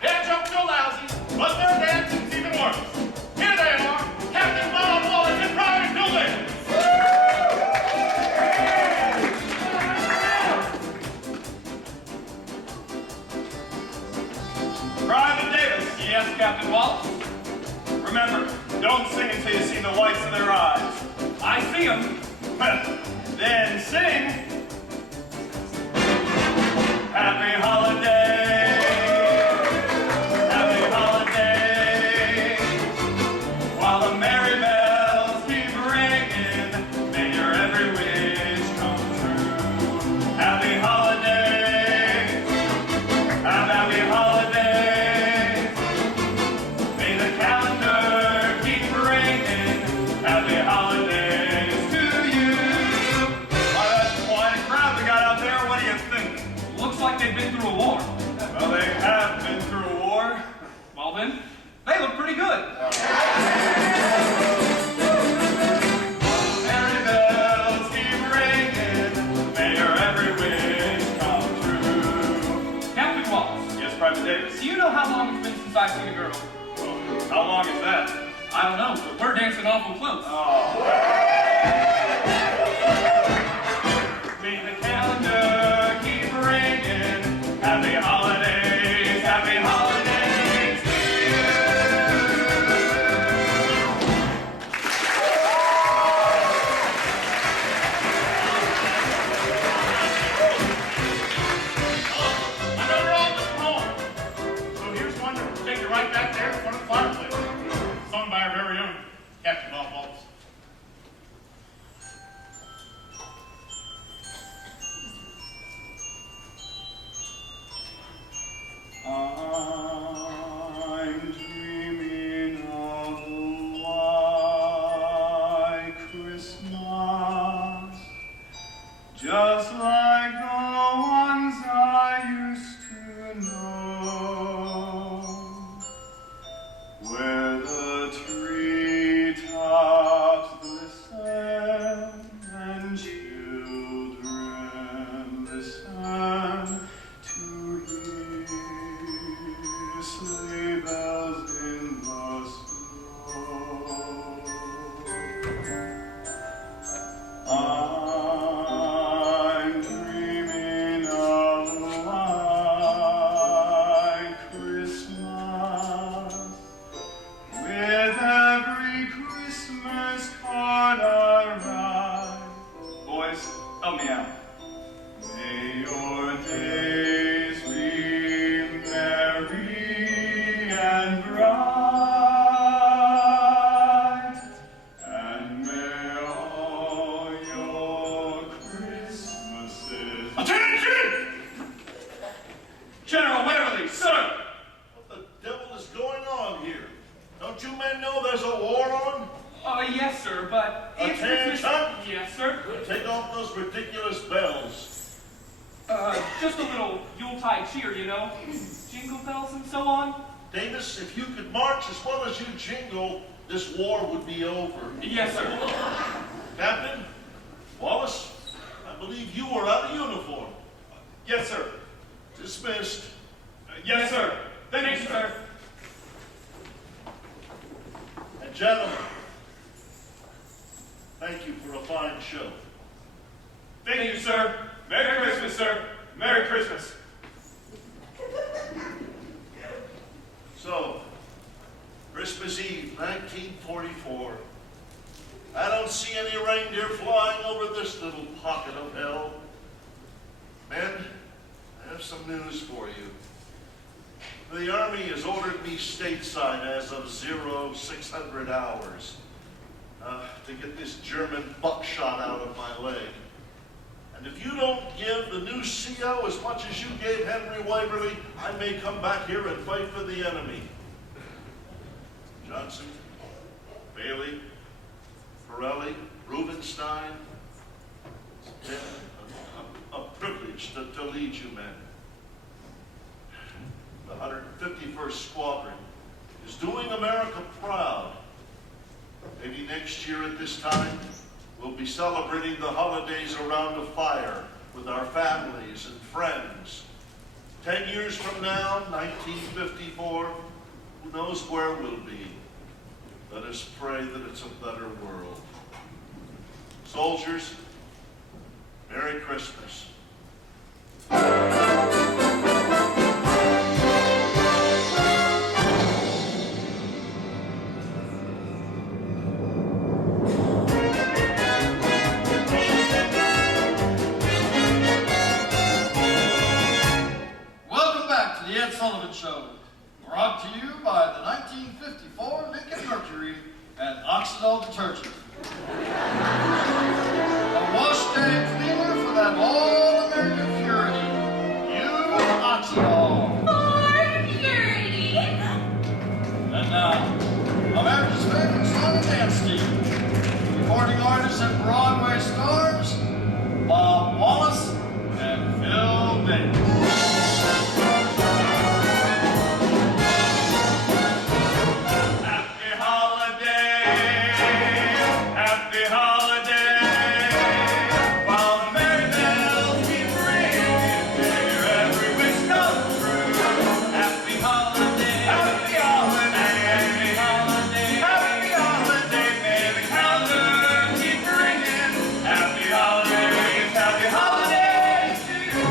Their jokes are lousy, but their dancing's even worse. Here they are, Captain Bob Wallace and Private Doolittle. Private Davis. Yes, Captain Wallace. Remember, don't sing until you see the whites of their eyes. I see them. Then sing. Happy holiday. Happy holiday. While the merry bells keep ringing, may your every wish come true. Happy holiday. Happy holiday. May the calendar keep ringing. Happy holidays to you. Why, that's quite a crowd we got out there. What do you think? Looks like they've been through a war. Well, they have been through a war. Well then, they look pretty good. Merry bells keep ringing. May your every wish come true. Captain Wallace. Yes, Private Davis. Do you know how long it's been since I've seen a girl? Well, how long is that? I don't know, but we're dancing awful close. Oh. May the calendar keep ringing. Happy holidays, happy holidays to you. I know they're all just born. So here's one to take you right back there in front of the fireplace. Sung by our very own Captain Bob Wallace. I'm dreaming of a white Christmas, just like the ones I used to know, where the treetops glisten and children listen to hear sleigh bells in the snow. I'm dreaming of a white Christmas, with every Christmas card I write. Boys, help me out. May your days be merry and bright, and may all your Christmases. Attention! General Waverly, sir! What the devil is going on here? Don't you men know there's a war on? Yes, sir, but it's Christmas. Attention! Yes, sir. Take off those ridiculous bells. Just a little Yuletide cheer, you know? Jingle bells and so on. Davis, if you could march as well as you jingle, this war would be over. Yes, sir. Captain, Wallace, I believe you are out of uniform. Yes, sir. Dismissed. Yes, sir. Thank you, sir. And gentlemen, thank you for a fine show. Thank you, sir. Merry Christmas, sir. Merry Christmas. So, Christmas Eve, 1944. I don't see any reindeer flying over this little pocket of hell. Men, I have some news for you. The Army has ordered me stateside as of 0600 hours to get this German buckshot out of my leg. And if you don't give the new CO as much as you gave Henry Waverly, I may come back here and fight for the enemy. Johnson, Bailey, Pirelli, Rubenstein, it's been a privilege to lead you men. The 151st Squadron is doing America proud. Maybe next year at this time, we'll be celebrating the holidays around a fire with our families and friends. 10 years from now, 1954, who knows where we'll be. Let us pray that it's a better world. Soldiers, Merry Christmas. Welcome back to the Ed Sullivan Show, brought to you by the 1954 Lincoln Mercury and Oxidol Detergent. A wash day cleaner for that all-American purity. You Oxidol. For purity. And now, America's favorite song and dance team. Recording artists and Broadway stars, Bob Wallace and Phil Bates. Happy holiday, happy holiday. While the merry bells keep ringing, may your every wish come true. Happy holiday, happy holiday, happy holiday, happy holiday. May the calendar keep ringing. Happy holidays, happy holidays to you.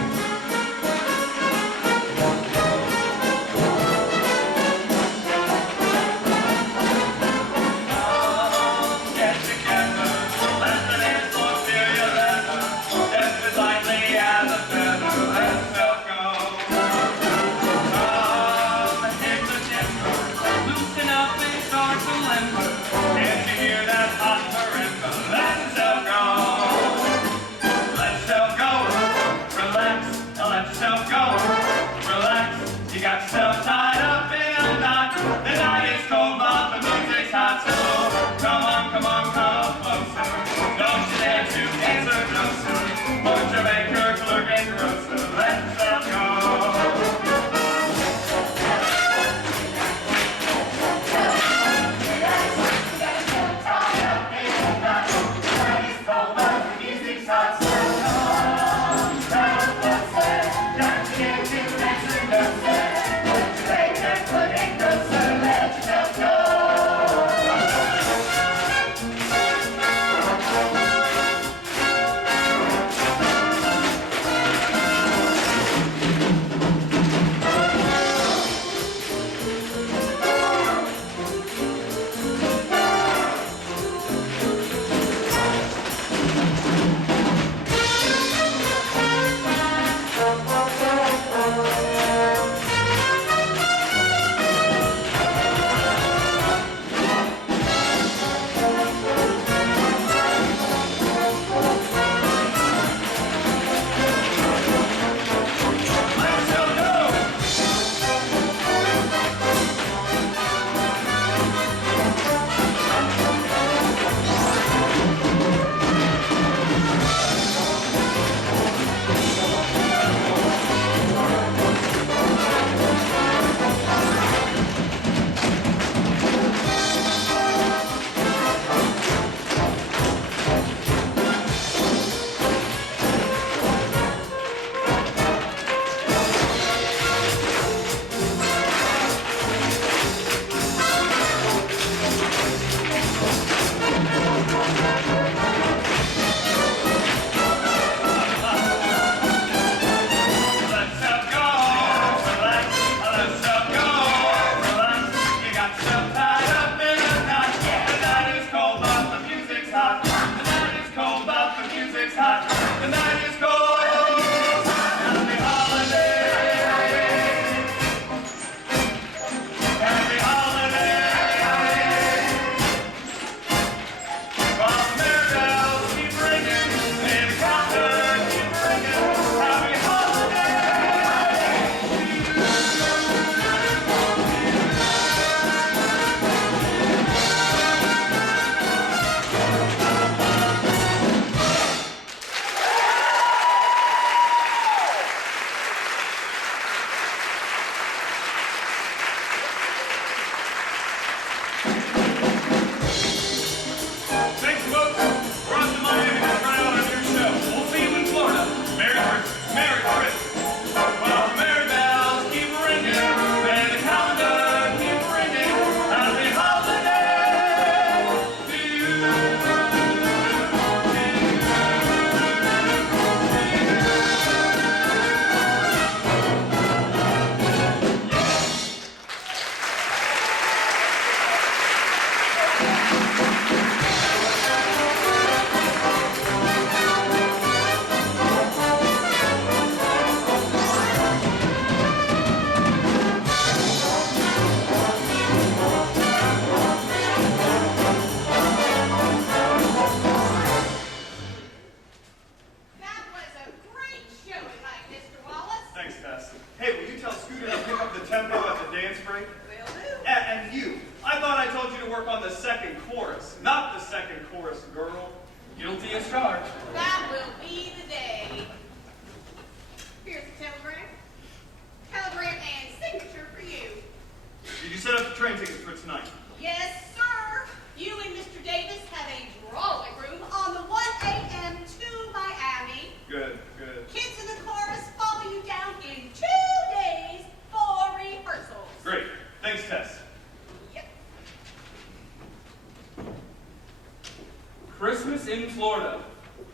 Christmas in Florida.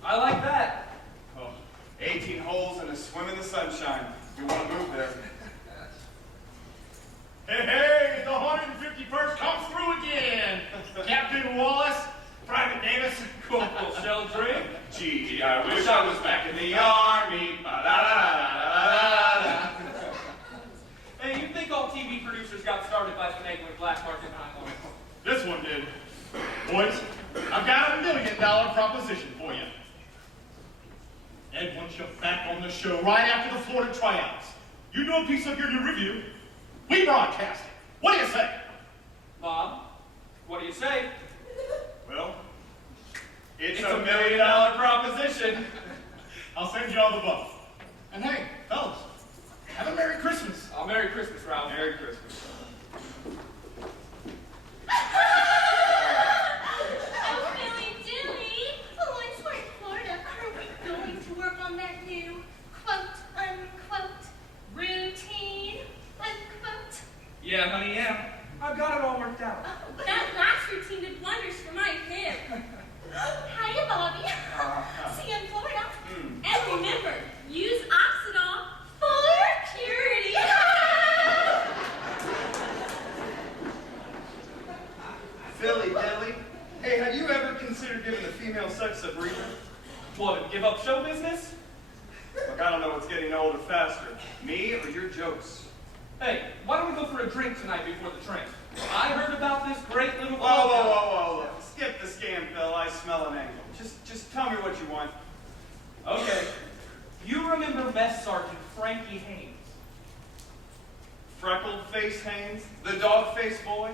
I like that. Oh, 18 holes and a swim in the sunshine. You want to move there? Hey, the 151st comes through again. Captain Wallace, Private Davis, Corporal Sheldrake. Gee, I wish I was back in the army. Ba-da-da-da-da-da-da. Hey, you think all TV producers got started by finagling black market nylon? This one did. Boys, I've got $1 million proposition for you. Ed wants you back on the show right after the Florida tryouts. You do a piece of your new review. We broadcast it. What do you say? Bob, what do you say? Well, it's It's a a $1 million proposition. I'll send you all the buff. And hey, fellas, have a Merry Christmas. Oh, Merry Christmas, Ralph. Merry Christmas. Oh, Billy Dilly. Once we're in Florida, are we going to work on that new quote-unquote routine, unquote? Yeah, honey, yeah. I've got it all worked out. Oh, that last routine did wonders for my hip. Hiya, Bobby. See you in Florida. And remember, use Oxidol for purity. Philly, Dilly. Hey, have you ever considered giving the female sex a breather? What, give up show business? Look, I don't know what's getting older faster, me or your jokes. Hey, why don't we go for a drink tonight before the train? I heard about this great little Whoa, club. whoa. Skip the scam, Phil. I smell an angle. Just tell me what you want. Okay. You remember Mess Sergeant Frankie Haynes? Freckled face Haynes, the dog face boy.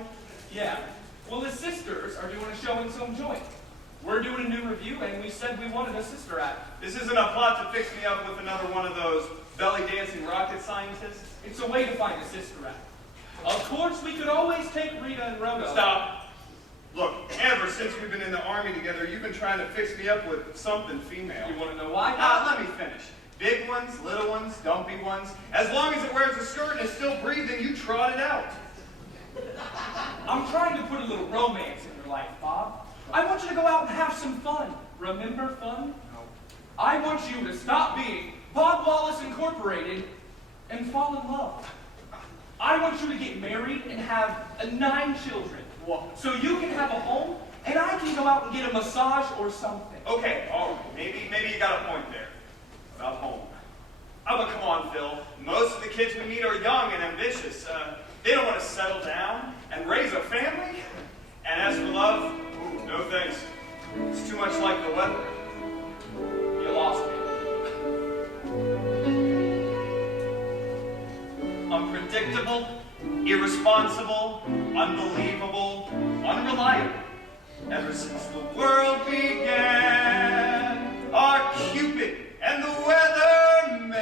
Yeah. Well, his sisters are doing a show in some joint. We're doing a new review, and we said we wanted a sister act. This isn't a plot to fix me up with another one of those belly dancing rocket scientists. It's a way to find a sister act. Of course, we could always take Rita and Rhoda. Stop. Look, ever since we've been in the army together, you've been trying to fix me up with something female. You want to know why? Let me finish. Big ones, little ones, dumpy ones. As long as it wears a skirt and is still breathing, you trot it out. I'm trying to put a little romance in your life, Bob. I want you to go out and have some fun. Remember fun? No. I want you to stop being Bob Wallace Incorporated and fall in love. I want you to get married and have 9 children. What? So you can have a home, and I can go out and get a massage or something. Okay, all right. Maybe you got a point there. About home. Oh, but come on, Phil. Most of the kids we meet are young and ambitious. They don't want to settle down and raise a family. And as for love, ooh, no thanks. It's too much like the weather. You lost me. Unpredictable, irresponsible, unbelievable, unreliable. Ever since the world began, our Cupid and the weatherman.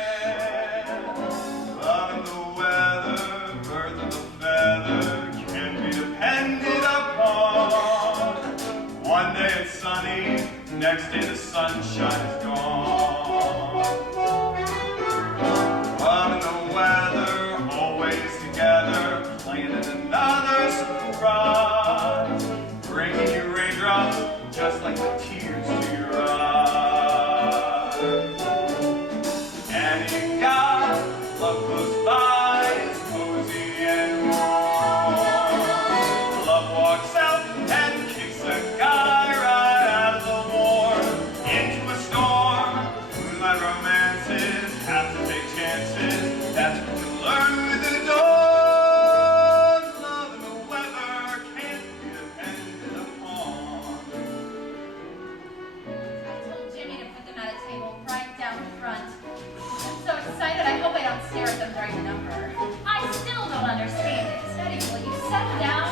Love and the weather, birth of a feather, can be depended upon. One day it's sunny, next day the sunshine is gone. Love and the weather, always together, planning another surprise, bringing you raindrops just like the tears to your eyes. And you got love close by, it's cozy and warm. Love walks out and kicks a guy right out of the warm into a storm. Moonlight romances have to take chances. That's what you learn with the dawn. Love and the weather can't be depended upon. I told Jimmy to put them at a table right down front. I'm so excited, I hope I don't stare at them during the number. I still don't understand it. Steady, will you settle down?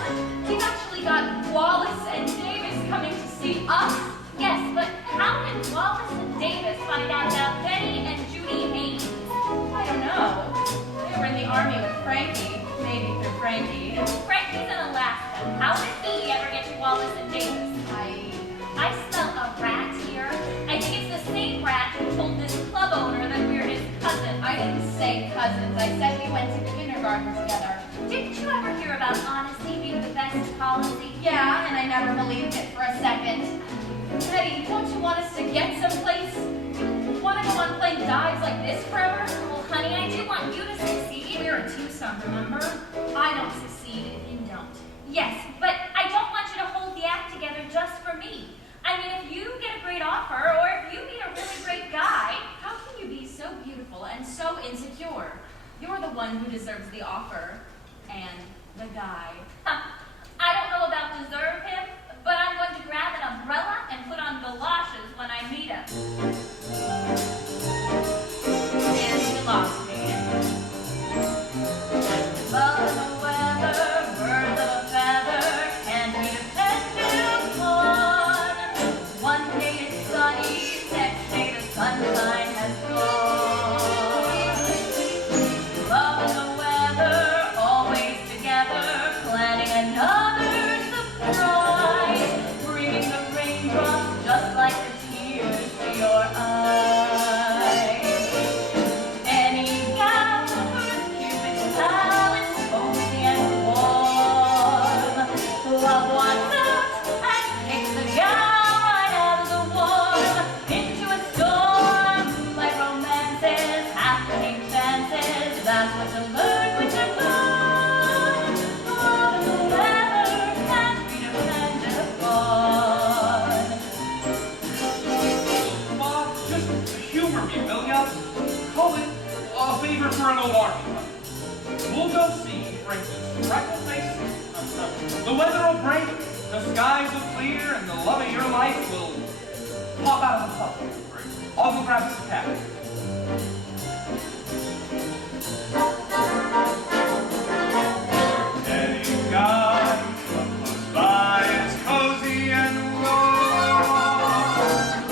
We've actually got Wallace and Davis coming to see us. Yes, but how did Wallace and Davis find out about Betty and Judy Haynes? I don't know. They were in the army with Frankie. Maybe through Frankie. Frankie's in Alaska. How did he ever get to Wallace and Davis? I smell a rat here. I think it's the same rat who told this club owner that we're his cousins. I didn't say cousins. I said we went to kindergarten together. Didn't you ever hear about honesty being the best policy? Yeah, and I never believed it for a second. But tombstone, remember? I don't succeed if you don't. Yes, but I don't want you to hold the act together just for me. I mean, if you get a great offer, or if you meet a really great guy, how can you be so beautiful and so insecure? You're the one who deserves the offer, and the guy. I don't know about deserve him, but I'm going to grab an umbrella and put on galoshes when I meet him. And you lost me. Love the weather, birds of a feather, can't be depended upon. One day it's sunny, next day the sunshine has gone. Love and the weather, always together, planning another surprise, bringing the raindrops just like the tears to your eyes. Any gal who's Cupid's talent, cozy and warm. Love wants out and takes the gal right out of the warm into a storm. Like romances, half take chances. That's what you learn when you're gone. Love and the weather can't be depended upon. Bob, just humor me, will ya? Call it a favor for an old army run. We'll go see Frankie's freckle faces. The weather will break, the skies will clear, and the love of your life will pop out of the puddle. I'll go grab us a cab. Any guy close by is cozy and warm.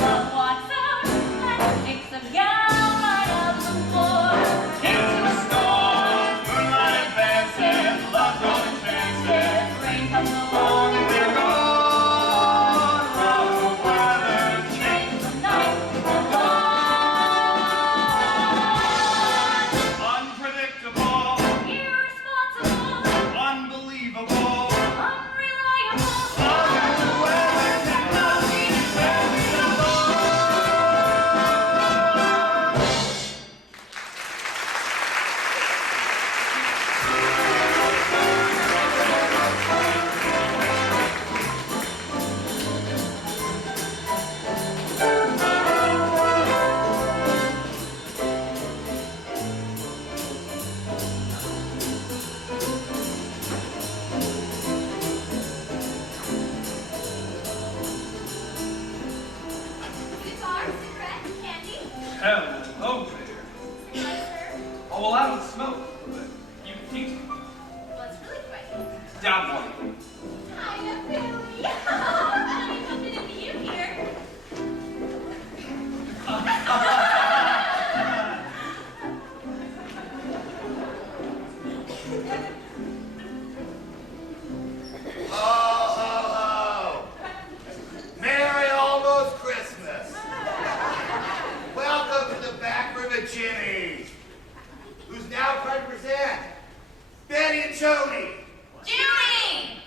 Love walks out and takes the gal right out of the warm into a storm. Moonlight advances, love golden chances. Rain comes along, We're gone, love the weather changes. the night and dawn. Unpredictable, Irresponsible, unbelievable. unreliable. Love and the weather cannot be depended upon. Cigar, cigarette, candy. Hello there. Cigarette, sir. Oh, well, I don't smoke, but you can teach me. Well, it's really great. Down one. Hiya, Billy. Let me bump it into you here. Ho, ho, ho! Merry almost Christmas! Welcome to the back room of Jimmy's. Who's now proud to present Betty and Jody. Judy!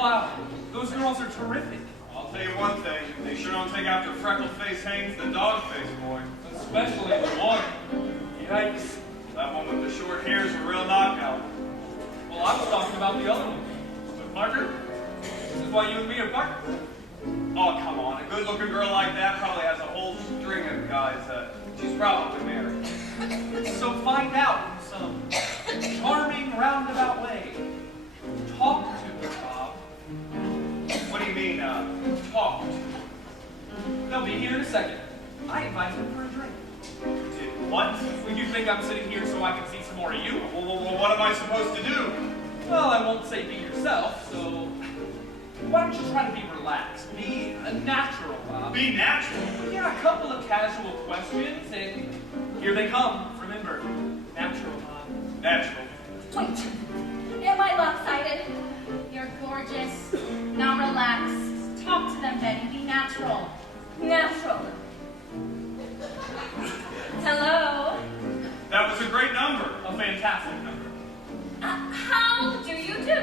Wow, those girls are terrific. I'll tell you one thing, they sure don't take after freckle-faced Haynes, the dog-faced boy. Especially the one. Yikes. That one with the short hair is a real knockout. Well, I was talking about the other one. The partner? This is why you and me are partners. Oh, come on, a good-looking girl like that probably has a whole string of guys. She's probably married. So find out in some charming roundabout way. Talk to her, Bob. What do you mean, talk? They'll be here in a second. I invited them for a drink. What? Well, you think I'm sitting here so I can see some more of you? Well, what am I supposed to do? Well, I won't say be yourself, so why don't you try to be relaxed? Be a natural, Bob. Be natural. Yeah, a couple of casual questions, and here they come. Remember, natural, Bob. Natural. Wait, am I lopsided? You're gorgeous. Now relax. Talk to them, Betty. Be natural. Natural. Hello. That was a great number. A fantastic number. How do you do?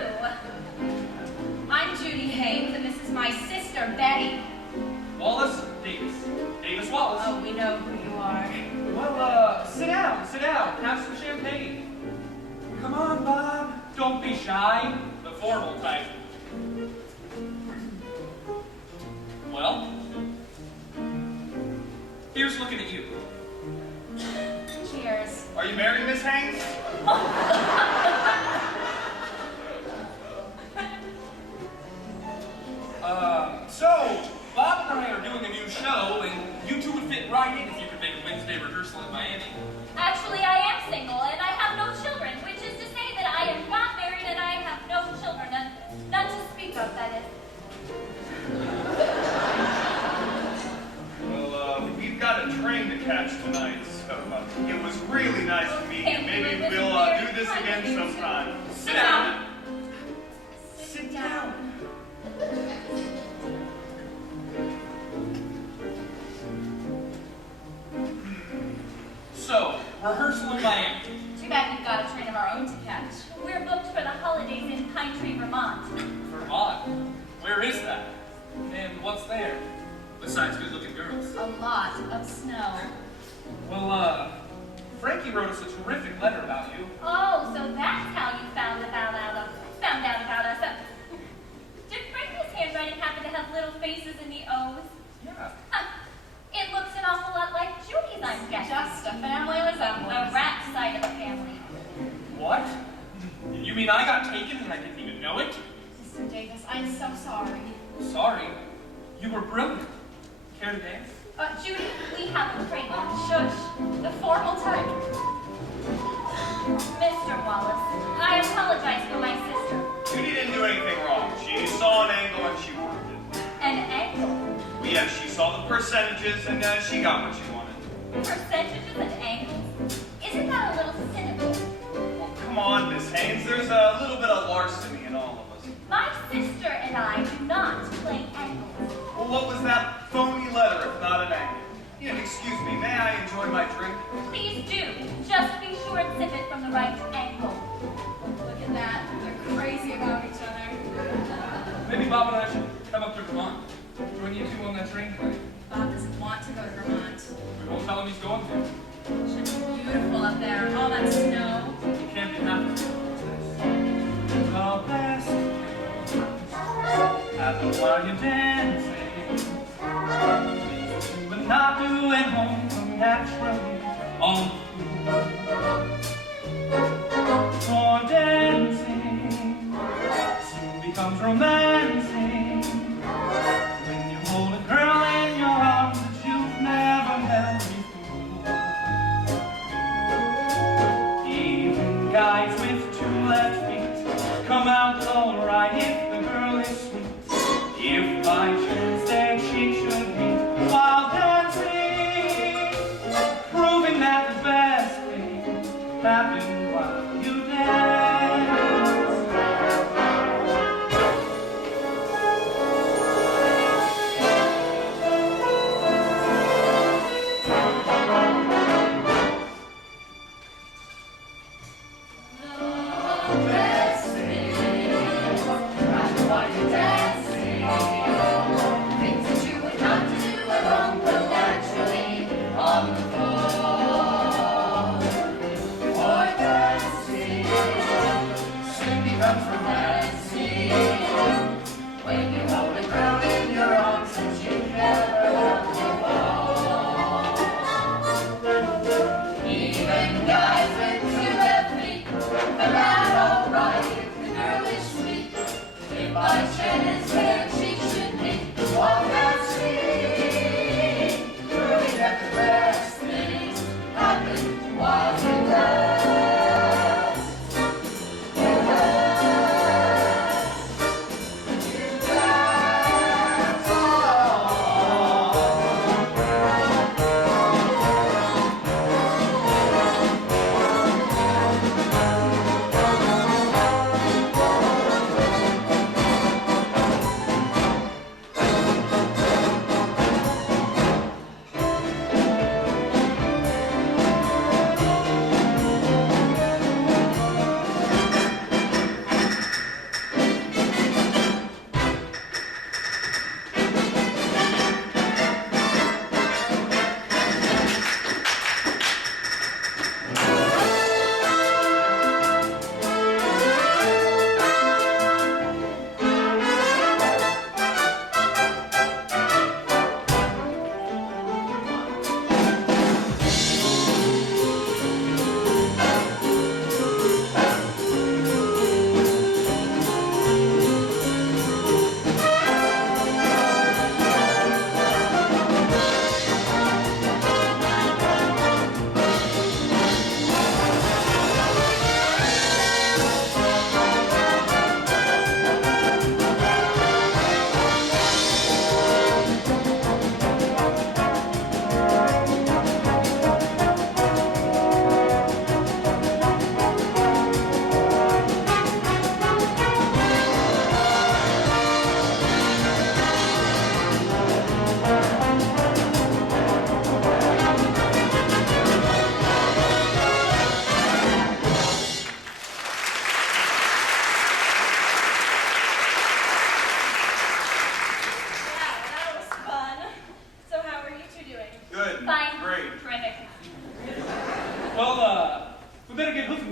I'm Judy Haynes, and this is my sister, Betty. Wallace Davis. Davis Wallace. Oh, we know who you are. Well, sit down, have some champagne. Come on, Bob. Don't be shy. The formal type. Well, here's looking at you. Cheers. Are you married, Miss Haynes? So, Bob and I are doing a new show, and you two would fit right in if you could make a Wednesday rehearsal in Miami. Actually, I am single and I have no children, which is to say that I am not married and I have no children, none to speak of, that is. Well, we've got a train to catch tonight, so it was really nice to meet you. Thank you. Maybe It was we'll very do this kind again of you. sometime. Sit down. Sit down. So, rehearsal in Miami. Too bad we've got a train of our own to catch. We're booked for the holidays in Pine Tree, Vermont. Vermont. Where is that? And what's there? Besides good-looking girls. A lot of snow. Well, Frankie wrote us a terrific letter about you. Oh, so that's how you found out about us. Did Frankie's handwriting happen to have little faces in the O's? Yeah. It looks an awful lot like Judy's, I'm guessing. Just a family The resemblance. rat side of the family. What? You mean I got taken and I didn't even know it? Mr. Davis, I'm so sorry. Sorry. You were brilliant. Care to dance? Judy, we have a train. Shush. The formal type. Mr. Wallace, I apologize for my sister. Judy didn't do anything wrong. She saw an angle and she worked it. An angle. Yes, she saw the percentages and she got what she wanted. Percentages and angles. Isn't that a little cynical? Well, come on, Miss Haynes. There's a little bit of larceny in all of us. My sister and I do not play angles. Well, what was that phony letter if not an angle? Yeah, excuse me, may I enjoy my drink? Please do. Just be sure and sip it from the right angle. Look at that. They're crazy about each other. Maybe Bob and I should come up to Vermont. Join you two on that train tonight. Bob doesn't want to go to Vermont. We won't tell him he's going to. Should be beautiful up there. All that snow. He can't be happy. The best happens while you're dancing. But not do at home come naturally on for dancing soon becomes romancing when you hold a girl in your arms that you've never held before. Even guys with 2 left feet come out alright if the girl is sweet. If by chance their cheeks should meet while dancing, proving that the best things happen while you dance. If by chance their cheeks should meet, walk out sweet, proving that the best things happen while you love.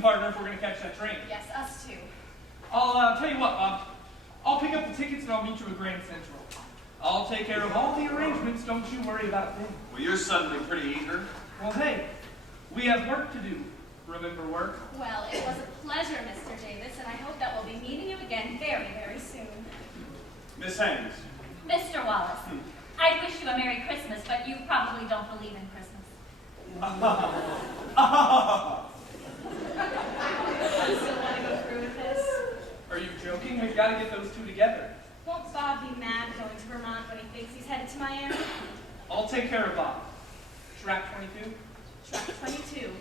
partner if we're going to catch that train. Yes, us too. I'll tell you what, Bob. I'll pick up the tickets and I'll meet you at Grand Central. I'll take care of all the arrangements. Don't you worry about a thing. Well, you're suddenly pretty eager. Well, hey, we have work to do. Remember work? Well, it was a pleasure, Mr. Davis, and I hope that we'll be meeting you again very, very soon. Miss Haynes. Mr. Wallace, I wish you a Merry Christmas, but you probably don't believe in Christmas. You still want to go through with this? Are you joking? We've got to get those two together. Won't Bob be mad going to Vermont when he thinks he's headed to Miami? I'll take care of Bob. Track 22? Track 22.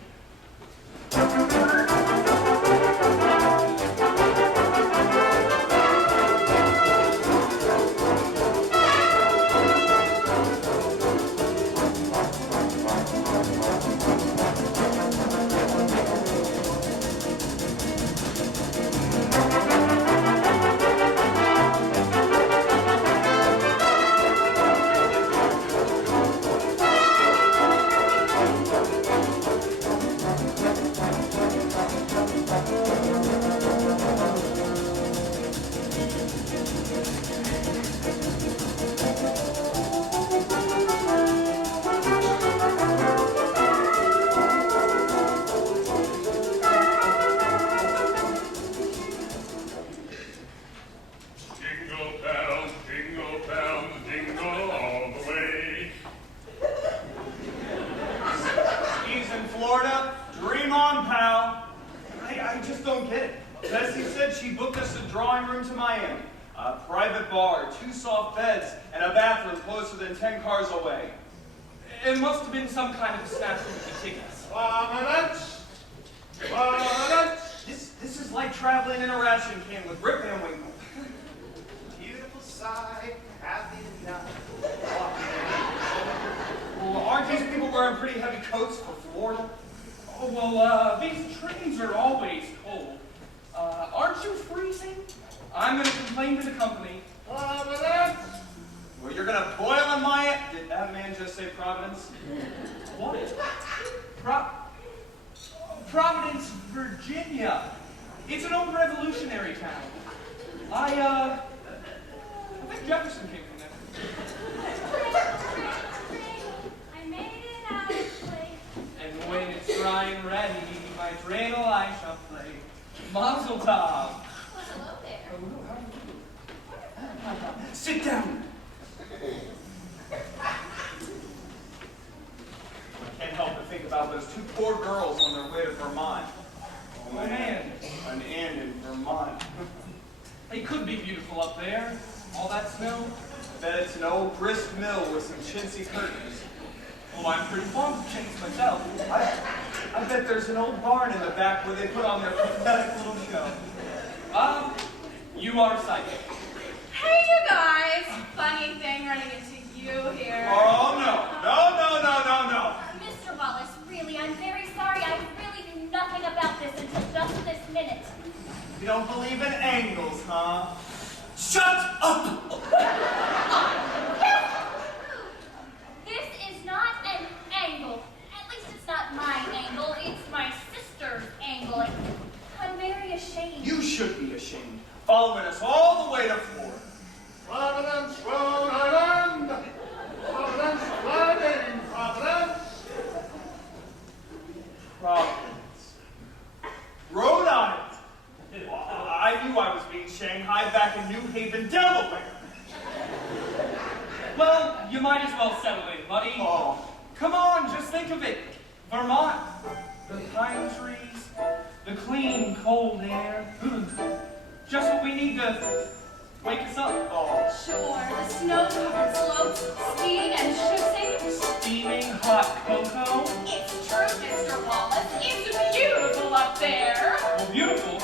Jingle bells, jingle all the way. Skis in Florida? Dream on, pal. I just don't get it. Bessie said she booked us a drawing room to Miami, a private bar, 2 soft beds, and a bathroom closer than 10 cars away. It must have been some kind of a snafu with the tickets. This is like traveling in a ration can with Rip Van Winkle. Beautiful sight, happy night. Well, aren't these people wearing pretty heavy coats for Florida? Oh, well, these trains are always cold. Aren't you freezing? I'm going to complain to the company. Well, you're gonna boil in my... Did that man just say Providence? What? Providence, Virginia. It's an old revolutionary town. I think Jefferson came from there. I made it out of clay. And when it's dry and ready, my dreidel I shall play. Mazel tov. Well, hello there. Oh, how do you do? pretty beautiful up there. All that snow. Bet it's an old grist mill with some chintzy curtains. Oh, I'm pretty fond of chintz myself. I bet there's an old barn in the back where they put on their pathetic little show. You are psychic. Hey, you guys! Funny thing running into you here. Oh, no. No. Mr. Wallace, really, I'm very sorry. I really knew nothing about this until just this minute. You don't believe in angles, huh? Shut up! This is not an angle. At least it's not my angle. It's my sister's angle. I'm very ashamed. You should be ashamed. Following us all the way to Florida. Providence, Rhode Island! Providence, flying Providence! Providence. Rhode Island. I knew I was being shanghaied back in New Haven, Delaware. Well, you might as well settle in, buddy. Oh. Come on, just think of it. Vermont, the pine trees, the clean, cold air. Just what we need to wake us up. Oh. Sure, the snow-covered slopes, skiing and shooting. Steaming hot cocoa. It's true, Mr. Wallace. It's beautiful up there. Well, beautiful.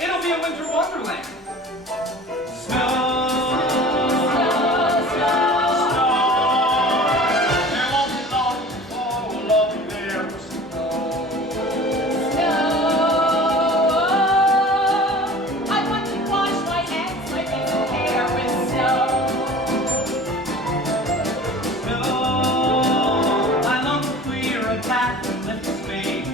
It'll be a winter wonderland. Snow. There won't be long before up there for snow. I want to wash my hands, my face and hair with snow. I long to clear a path and lift the spade.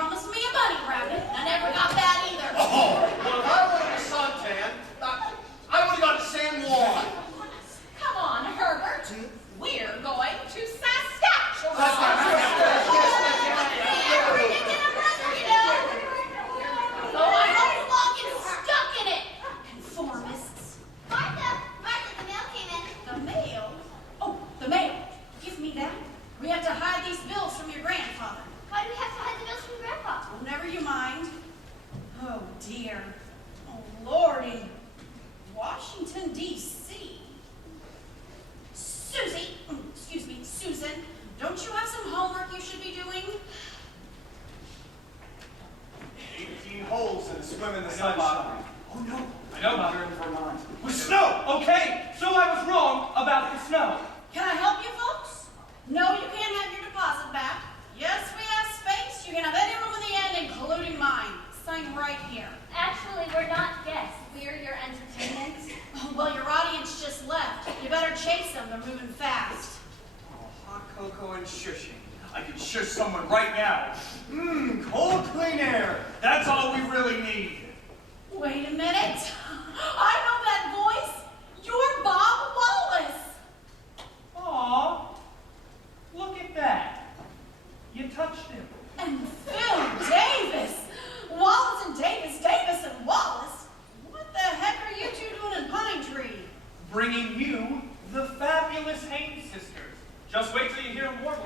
promised me a bunny rabbit. I never got that either. Oh, well, if I wanted a suntan, I would have gone to San Juan. Come on, Herbert. We're going to Saskatchewan. So I hope you all get stuck in it, conformists. Martha, the mail came in. The mail? Oh, the mail. Give me that. We have to hide these bills from your grandfather. Why do we have to hide the bills from Grandpa? Oh, never you mind. Oh, dear. Oh, Lordy. Washington, D.C. Susan, don't you have some homework you should be doing? 18 holes in a swim in the sunshine. Oh no, I know, Mother. Here in Vermont. With snow. Okay, so I was wrong about the snow. Can I help you folks? No, you can't have your deposit back. Yes, we have space. You can have any room in the end, including mine. Sign right here. Actually, we're not guests. We're your entertainment. Oh, well, your audience just left. You better chase them. They're moving fast. Oh, hot cocoa and shushing. I could shush someone right now. Cold, clean air. That's all we really need. Wait a minute. I know that voice. You're Bob Wallace. Aw, look at that. You touched him. And Phil Davis. Wallace and Davis, Davis and Wallace. What the heck are you two doing in Pine Tree? Bringing you the fabulous Haynes sisters. Just wait till you hear more.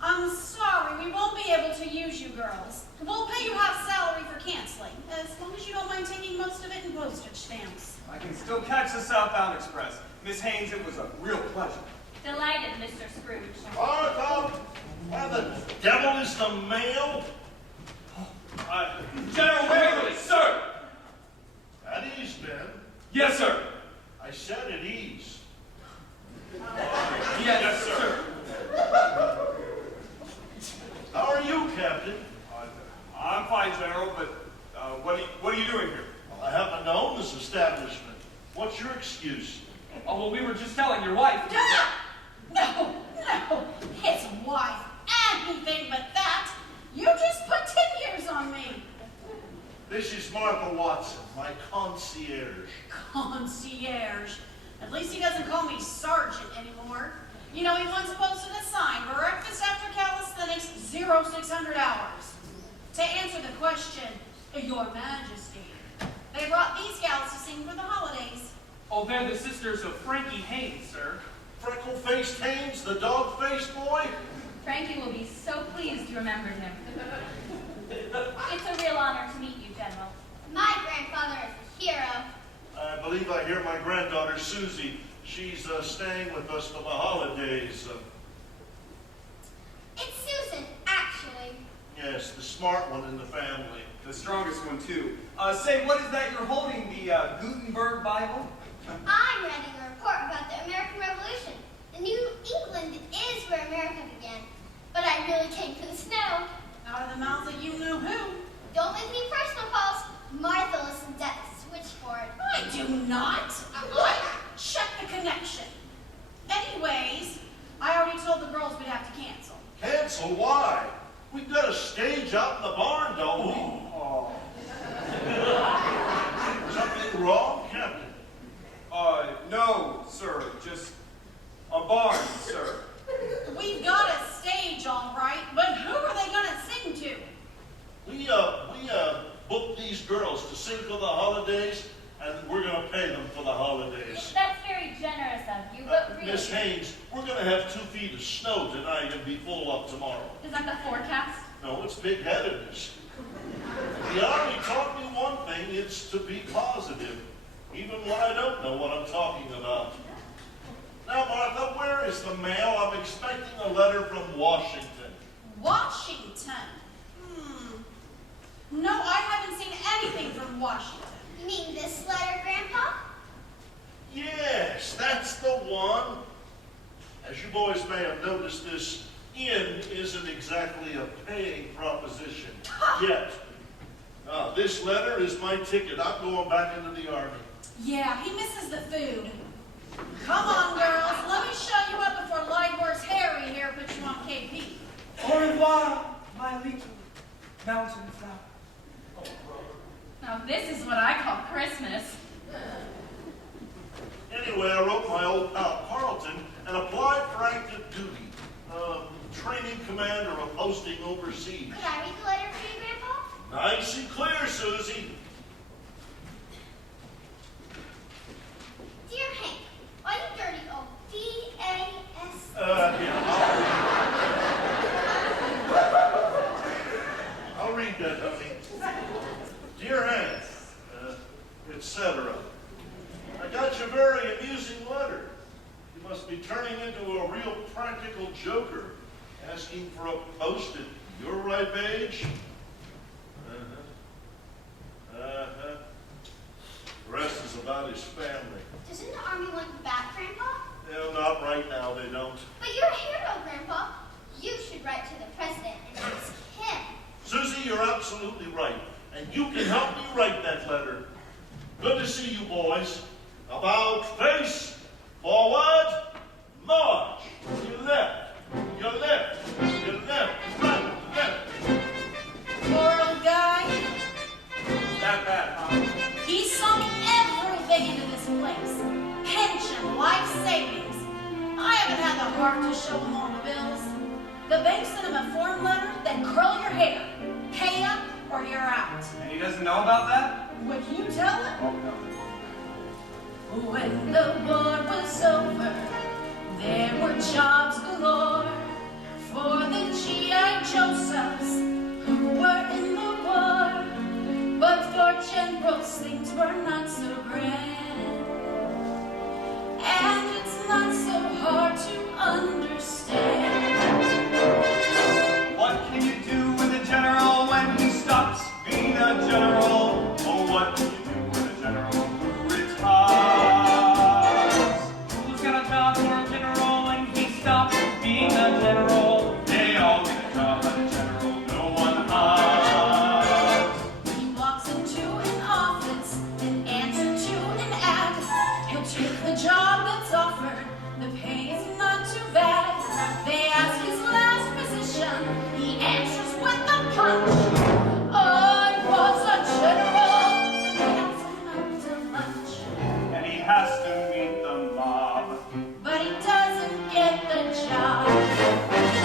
I'm sorry, we won't be able to use you girls. We'll pay you half salary for canceling, as long as you don't mind taking most of it in postage stamps. I can still catch the Southbound Express. Miss Haynes, it was a real pleasure. Delighted, Mr. Scrooge. Martha, why the devil is the mail? General Waverly, sir! At ease, Ben. Yes, sir. I said at ease. Yes, sir. How are you, Captain? I'm fine, General, but what are you doing here? I happen to own this establishment. What's your excuse? Oh, well, we were just telling your wife. No, his wife. Anything but that. You just put 10 years on me. This is Martha Watson, my concierge. Concierge. At least he doesn't call me sergeant anymore. You know, he once posted a sign, breakfast after calisthenics, 0600 hours. To answer the question, Your Majesty, they brought these gals to sing for the holidays. Oh, they're the sisters of Frankie Haynes, sir. Freckle-faced Haynes, the dog-faced boy? Frankie will be so pleased you remembered him. It's a real honor to meet you, General. My grandfather is a hero. I believe I hear my granddaughter, Susie. She's staying with us for the holidays. It's Susan, actually. Yes, the smart one in the family. The strongest one, too. Say, what is that you're holding? The Gutenberg Bible? I'm writing a report about the American Revolution. The New England is where America began. But I really came for the snow. Out of the mouths of you know who. Don't make any personal calls. Martha listens at the switchboard. I do not. I check the connection. Anyways, I already told the girls we'd have to cancel. Cancel? Why? We've got a stage out in the barn, don't we? Oh. Something wrong, Captain? No, sir. Just a barn, sir. We've got a stage, all right, but who are they going to sing to? We booked these girls to sing for the holidays, and we're going to pay them for the holidays. That's very generous of you, but really... Miss Haynes, we're going to have 2 feet of snow tonight and be full up tomorrow. Is that the forecast? No, it's big-headedness. The Army taught me one thing, it's to be positive, even when I don't know what I'm talking about. Now, Martha, where is the mail? I'm expecting a letter from Washington. Washington? No, I haven't seen anything from Washington. You mean this letter, Grandpa? Yes, that's the one. As you boys may have noticed, this inn isn't exactly a paying proposition yet. This letter is my ticket. I'm going back into the Army. Yeah, he misses the food. Come on, girls. Let me show you up before Light Horse Harry here puts you on KP. Au revoir, my little. mountain flower. Now this is what I call Christmas. Anyway, I wrote my old pal Carlton and applied for active duty. Training commander of posting overseas. Could I read the letter for you, Grandpa? Nice and clear, Susie. Dear Hank, why you dirty old D-A-S? I'll read that, honey. Dear Hank, etc. I got you a very amusing letter. You must be turning into a real practical joker, asking for a post at your ripe age. The rest is about his family. Doesn't the Army want you back, Grandpa? No, not right now, they don't. But you're a hero, Grandpa. You should write to the President and ask him. Susie, you're absolutely right. And you can help me write that letter. Good to see you, boys. About face, forward, march. You left, you left, you left, right, left. Poor old guy. That bad, huh? He sunk everything into this place. Pension, life savings. I haven't had the heart to show him all the bills. The bank sent him a form letter, then curl your hair. Pay up or you're out. And he doesn't know about that? Would you tell him? Oh, no. When the war was over, there were jobs galore for the G.I. Josephs who were in the war. But for generals, things were not so grand. And it's not so hard to understand. What can you do with a general when he stops being a general? Oh, what can you do with a general who retires? Who's got a job for a general when he stops being a general? They all get a job at a general, no one hires. He walks into an office and answers to an ad. He'll take the job that's offered. The pay is not too bad. They ask his last position. He answers with a punch. I was a general. They ask him out to lunch. And he has to meet the mob. But he doesn't get the job.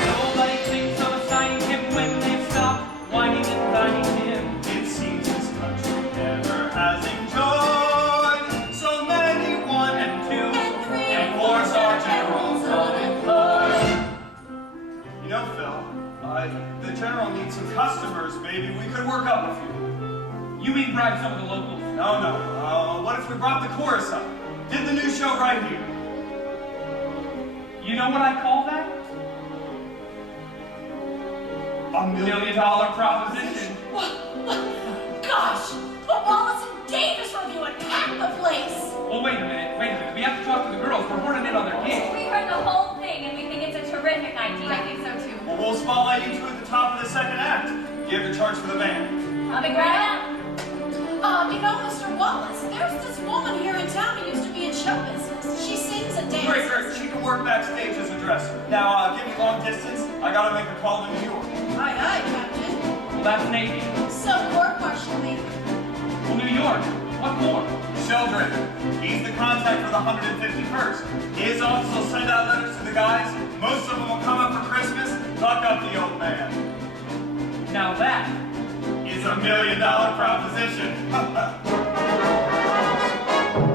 Nobody thinks of assigning him when they stop whining and dining him. It seems this country never has enjoyed so many 1 and 2 and 4-star generals unemployed. You know, Phil, the general needs some customers. Maybe we could work up a few. You mean bribe some of the locals? No. What if we brought the chorus up? Did the new show right here? You know what I call that? $1 million proposition. Gosh, but Wallace and Davis review and pack the place. Well, wait a minute. We have to talk to the girls. We're horning in on their gig. We heard the whole thing and we think it's a terrific idea. I think so too. Well, we'll spotlight you two at the top of the second act. Give the charge for the band. I'll be right up. You know, Mr. Wallace, there's this woman here in town who used to be in show business. She sings and dances. Great. She can work backstage as a dresser. Now, give me long distance. I gotta make a call to New York. Aye, Captain. Well, that's Navy. So, court-martial me. Well, New York. What for? Sheldrick. He's the contact for the 151st. His office will send out letters to the guys. Most of them will come up for Christmas. Lock up the old man. Now that Is a $1 million proposition.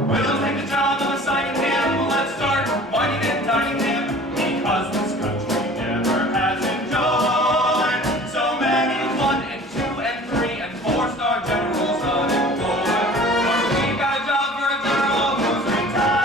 We'll take the job of assigning him. Let's start whining and dining him. Because this country never has enjoyed so many 1 and 2 and 3 and 4-star generals unemployed. But we got a job for a general who's retired.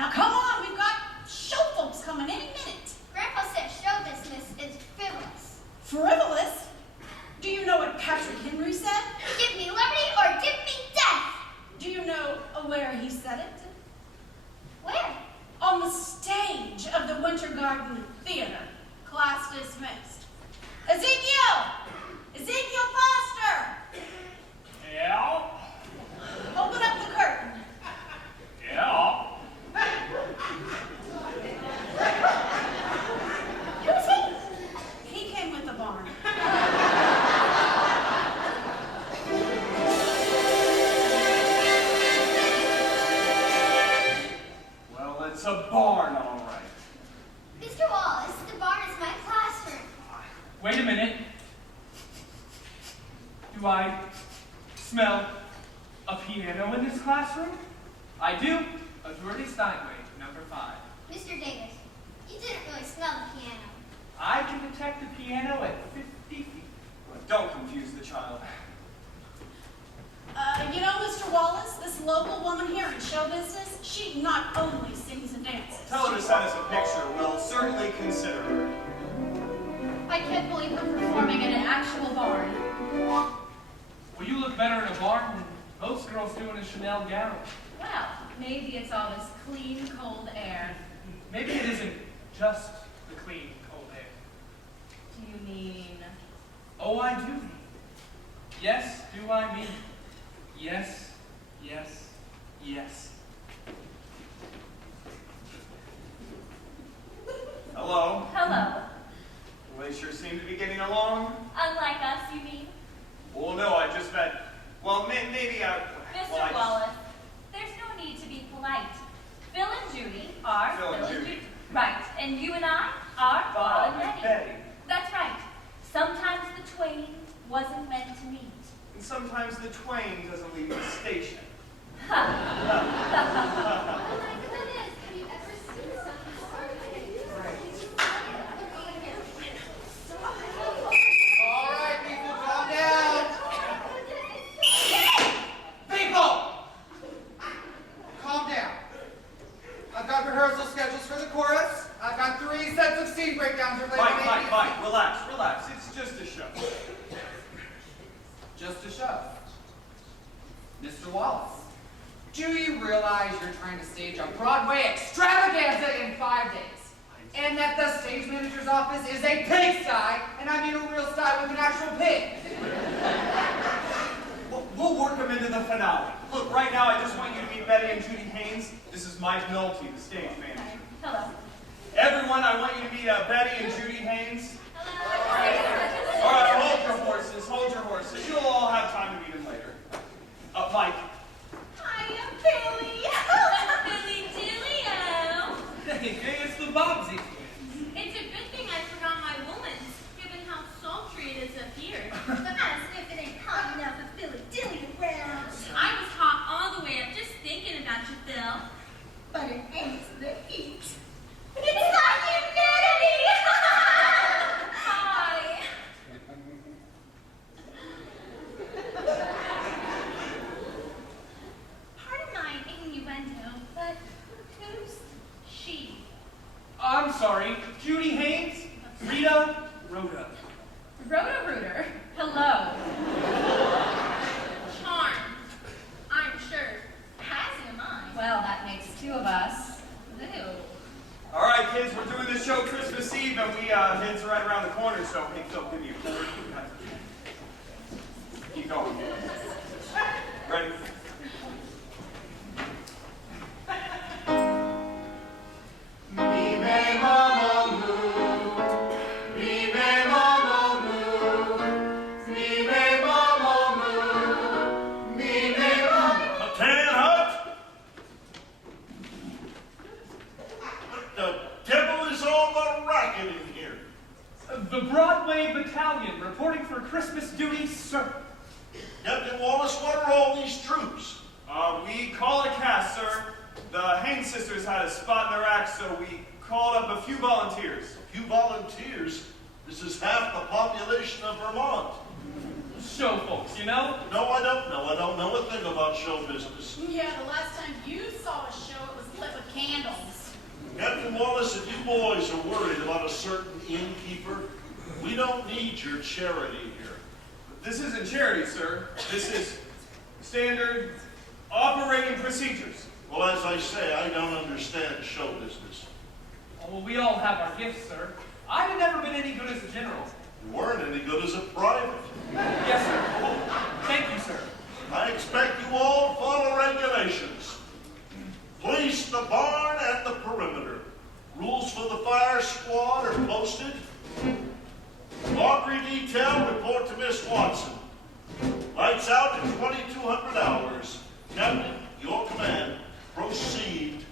Now come on, we've got show folks coming any minute. Grandpa said show business is frivolous. Frivolous? Do you know what Patrick Henry said? Give me liberty or give me death. Do you know where he said it? Where? On the stage of the Winter Garden Theater. Class dismissed. Ezekiel! Ezekiel Foster! Yeah? Open up the curtain. Yeah? Who's he? He came with the barn. Well, it's a barn, all right. Mr. Wallace, the barn is my classroom. Wait a minute. Do I smell a piano in this classroom? I do. A Geordie Steinway, number 5. Mr. Davis, you didn't really smell the piano. I can detect the piano at 50 feet. Don't confuse the child. You know, Mr. Wallace, this local woman here in show business, she not only sings and dances. Tell her to send us a picture. We'll certainly consider her. I can't believe we're performing in an actual barn. Well, you look better in a barn than most girls do in a Chanel gown. Well, maybe it's all this clean, cold air. Maybe it isn't just the clean, cold air. Do you mean... Oh, I do. Yes, do I mean? Yes, yes, yes. Hello. Hello. Well, they sure seem to be getting along. Unlike us, you mean? Well, no, I just met. Well, maybe I. Mr. Well, I just- Wallace, there's no need to be polite. Phil and Judy are Phil and Judy. Right, and you and I are Bob and Betty. Betty. That's right. Sometimes the twain wasn't meant to meet. And sometimes the twain doesn't leave the station. Oh my goodness, have you ever seen something All right, people, calm down. People! Calm down. I've got rehearsal schedules for the chorus. I've got 3 sets of scene breakdowns related to Mike, relax. It's just a show. Just a show. Mr. Wallace, do you realize you're trying to stage a Broadway extravaganza in 5 days? And that the stage manager's office is a pigsty, and I mean a real sty with an actual pig. We'll work them into the finale. Look, right now I just want you to meet Betty and Judy Haynes. This is Mike Nolte, the stage manager. Hello. Everyone, I want you to meet Betty and Judy Haynes. All right, hold your horses. You'll all have time to meet him later. Mike. Hiya, Billy. Billy Dilly-o. Hey, it's the Bobbsey twins. It's a good thing I forgot my woolens, given how sultry it is up here. As if it ain't hot enough with Billy Dilly around. I was hot all the way up just thinking about you, Phil. But it ain't the heat. It's the humidity! Hi. Pardon my innuendo, but who's she? I'm sorry, Judy Haynes, Rhoda. Rhoda Rooter. Hello. Charmed, I'm sure. As am I. Well, that makes 2 of us. Ew. All right, kids, we're doing this show Christmas Eve, and it's right around the corner, so hey, Phil, give me a quarter. Keep going. Ready? Tan Hut? What the devil is all the racket in here? The Broadway Battalion reporting for Christmas duty, sir. Captain Wallace, what are all these troops? We call a cast, sir. The Haynes sisters had a spot in their act, so we called up a few volunteers. You volunteers? This is half the population of Vermont. Show folks, you know? No, I don't know. I don't know a thing about show business. Yeah, the last time you saw a show, it was lit with candles. Wallace, if you boys are worried about a certain innkeeper, we don't need your charity here. This isn't charity, sir. This is standard operating procedures. Well, as I say, I don't understand show business. Oh, well, we all have our gifts, sir. I've never been any good as a general. You weren't any good as a private. Yes, sir. Oh, thank you, sir. I expect you all to follow regulations. Police the barn and the perimeter. Rules for the fire squad are posted. Laundry detail report to Miss Watson. Lights out in 2200 hours. Captain, your command. Proceed.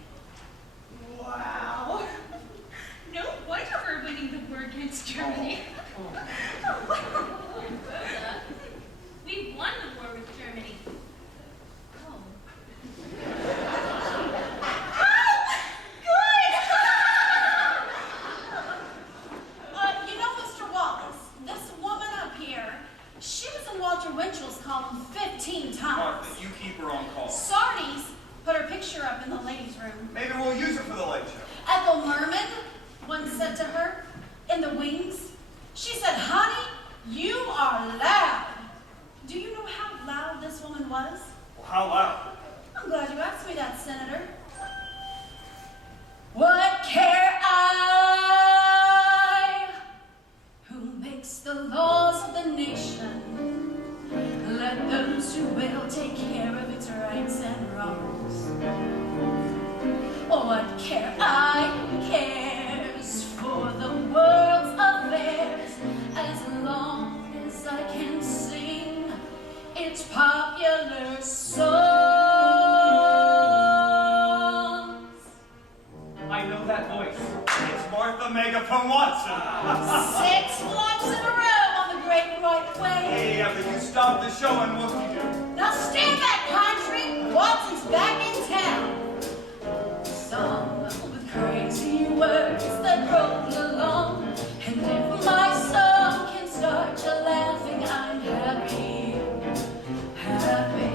Wow. No wonder we're winning the war against Germany. We won the war with Germany. Oh. You know, Mr. Wallace, this woman up here, she was in Walter Winchell's column 15 times. Martha, you keep her on call. Sardi's put her picture up in the ladies' room. Maybe we'll use her for the light show. Ethel Merman once said to her, in the wings, she said, honey, you are loud. Do you know how loud this woman was? Well, how loud? I'm glad you asked me that, Senator. What care I who makes the laws of the nation? Let those who will take care of its rights and wrongs. What care I who cares for the world's affairs as long as I can sing its popular songs. I know that voice. It's Martha Megaphone Watson. 6 blocks in a row on the Great White Way. Hey, but you stop the show and whoop-de-doo. Now stand back, country. Watson's back in town. Sung with crazy words that roll along. And if my song can start you laughing, I'm happy, happy.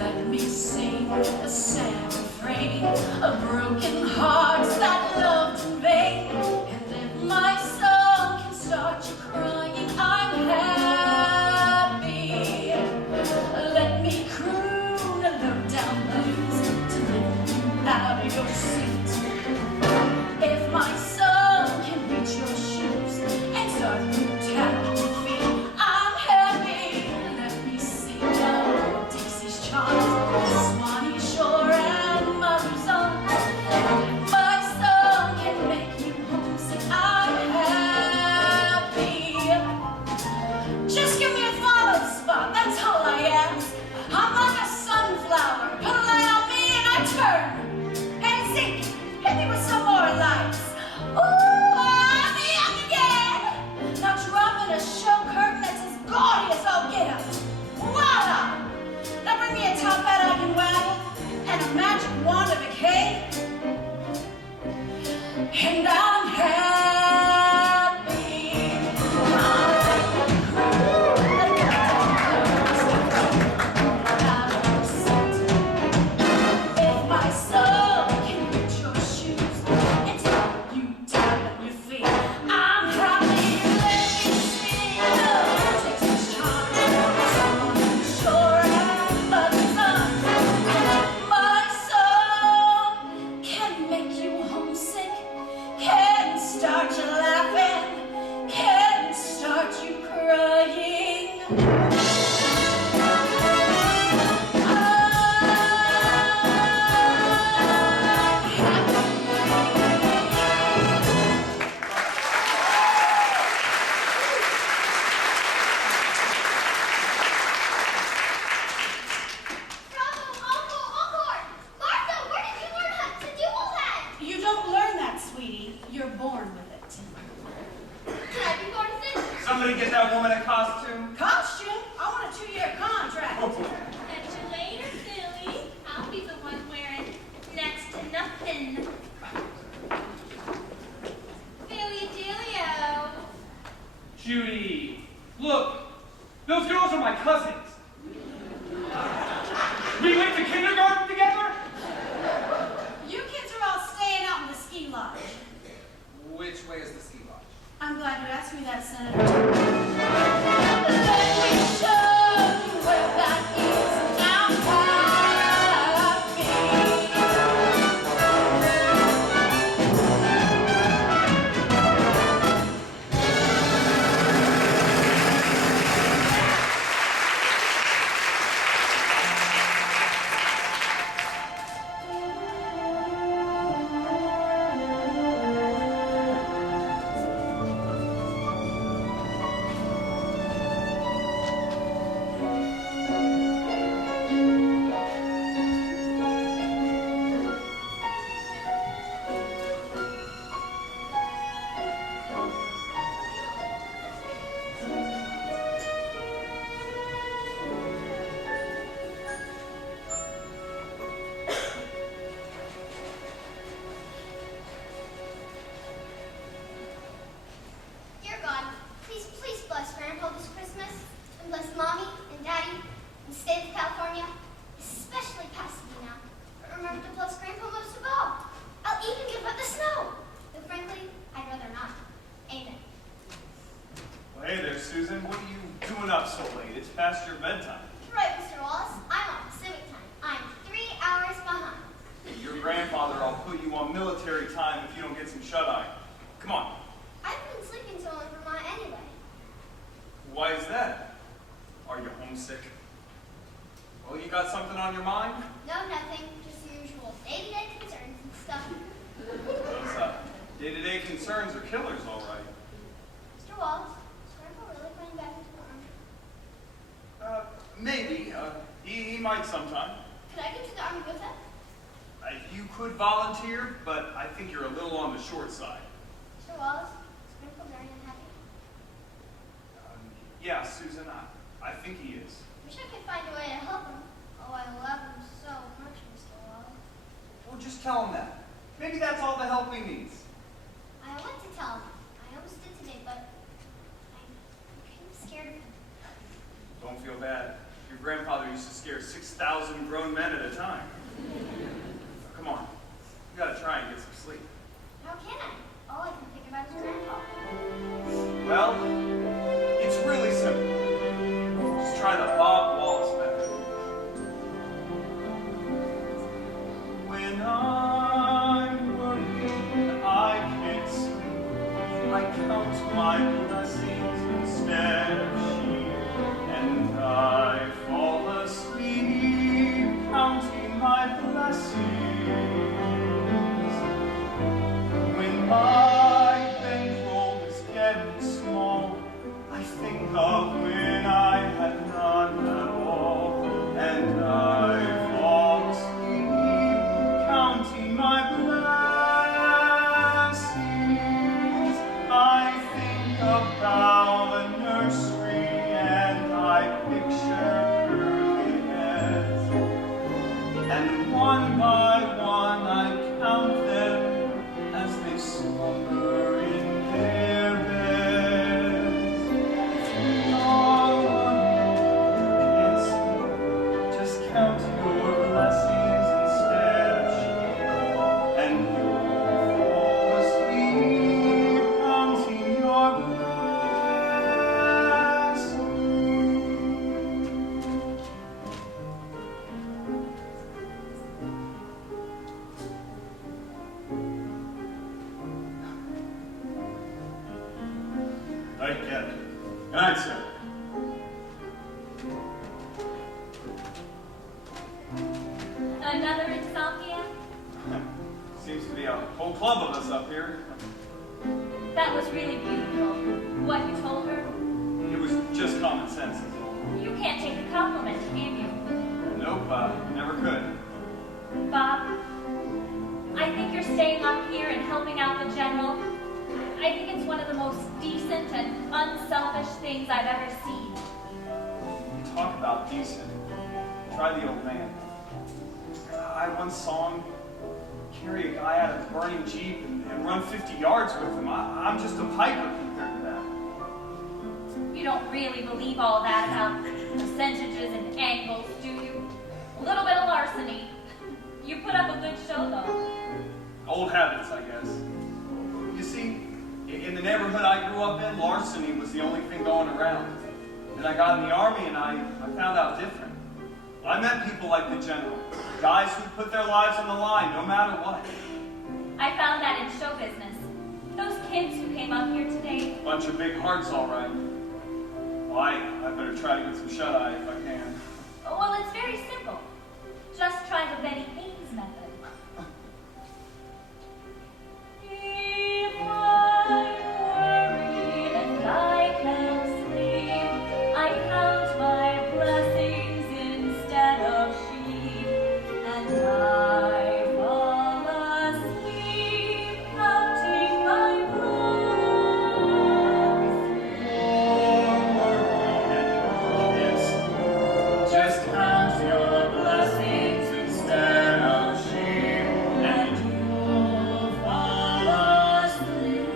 Let me sing a sad refrain of broken hearts that loved in vain. And if my song can start you crying, I'm happy. Let me croon a low-down blues to lift you out of your seat. If my song can reach your shoes and start you tapping your feet, I'm happy. Let me sing down Dixie's chimes, Swanee Shore and Mother's Arms. And if my song can make you homesick, I'm happy. Just give me a follow spot, that's all I ask. I'm like a sunflower, put a light on me and I turn. Hey Zeke, hit me with some more lights. Ooh, I'm young again. Now drop in a show curtain that's as gaudy as I'll get up. Voila! Now bring me a top hat I can waggle and a magic wand of a cake. And I'm happy. If my soul can reach your shoes and tell you tap at your feet, I'm happy. Let me sing Texas chimes, shore and Mother's Arms. My song can make you homesick, can start you laughing, can start you crying. Bravo, encore! Martha, where did you learn how to do all that? You don't learn that, sweetie. You're born with it. Can I be born with it? Somebody get that woman a costume. Costume? I want a 2-year contract. Catch you later, Billy. I'll be the one wearing next to nothing. Billy Dilio. Judy, look. Those girls are my cousins. We went to kindergarten together? You kids are all staying out in the ski lodge. that, Senator. Let me show you where that is. I'm Dear God, please bless Grandpa this Christmas, and bless Mommy and Daddy in the state of California, especially Pasadena. But remember to bless Grandpa most of all. I'll even give up the snow. Though frankly, I'd rather not. Amen. Well, hey there, Susan. What are you doing up so late? It's past your bedtime. Right, Mr. Wallace. I'm on Pacific time. I'm 3 hours behind. Your grandfather will put you on military time if you don't get some shut-eye. Come on. I've been sleeping so long in Vermont anyway. Why is that? Are you homesick? Well, you got something on your mind? No, nothing. Just the usual day-to-day concerns and stuff. Those day-to-day concerns are killers, all right. Mr. Wallace, is Grandpa really going back into the army? Maybe. He might sometime. Could I go to the army with him? You could volunteer, but I think you're a little on the short side. Mr. Wallace, is Grandpa very unhappy? Yeah, Susan, I think he is. Wish I could find a way to help him. Oh, I love him so much, Mr. Wallace. Well, just tell him that. Maybe that's all the help he needs. I want to tell him. I almost did today, but I'm kind of scared of him. Don't feel bad. Your grandfather used to scare 6,000 grown men at a time. Come on. You gotta try and get some sleep. How can I? All I can think about is Grandpa. Well, it's really simple. Just try the Bob Wallace method. When I'm working, I can't sleep. I count my blessings instead of sheep, and I fall asleep counting my blessings. When my bankroll is getting small, I think of when I had none at all, and I fall asleep counting my blessings. I think about the nursery and I picture early heads, and one by one I count them as they slumber in their beds. No one can sleep, just count your blessings instead of sheep, and you'll fall asleep counting your blessings. Night, Captain. Good night, sir. Another insomnia? Seems to be a whole club of us up here. That was really beautiful. What you told her? It was just common sense, is all. You can't take a compliment, can you? Nope, never could. Bob, I think you're staying up here and helping out the general. I think it's one of the most decent and unselfish things I've ever seen. You talk about decent. Try the old man. I once saw him carry a guy out of a burning Jeep and run 50 yards with him. I'm just a piper compared to that. You don't really believe all that about percentages and angles, do you? A little bit of larceny. You put up a good show, though. Old habits, I guess. You see, In the neighborhood I grew up in, larceny was the only thing going around. Then I got in the Army and I found out different. I met people like the General, guys who put their lives on the line no matter what. I found that in show business. Those kids who came up here today. Bunch of big hearts, all right. Well, I better try to get some shut-eye if I can. Well, it's very simple. Just try the Betty Haynes method. If I worry and I can't sleep, I count my blessings instead of sheep, and I fall asleep counting my blessings. Just count your blessings instead of sheep, and you'll fall asleep.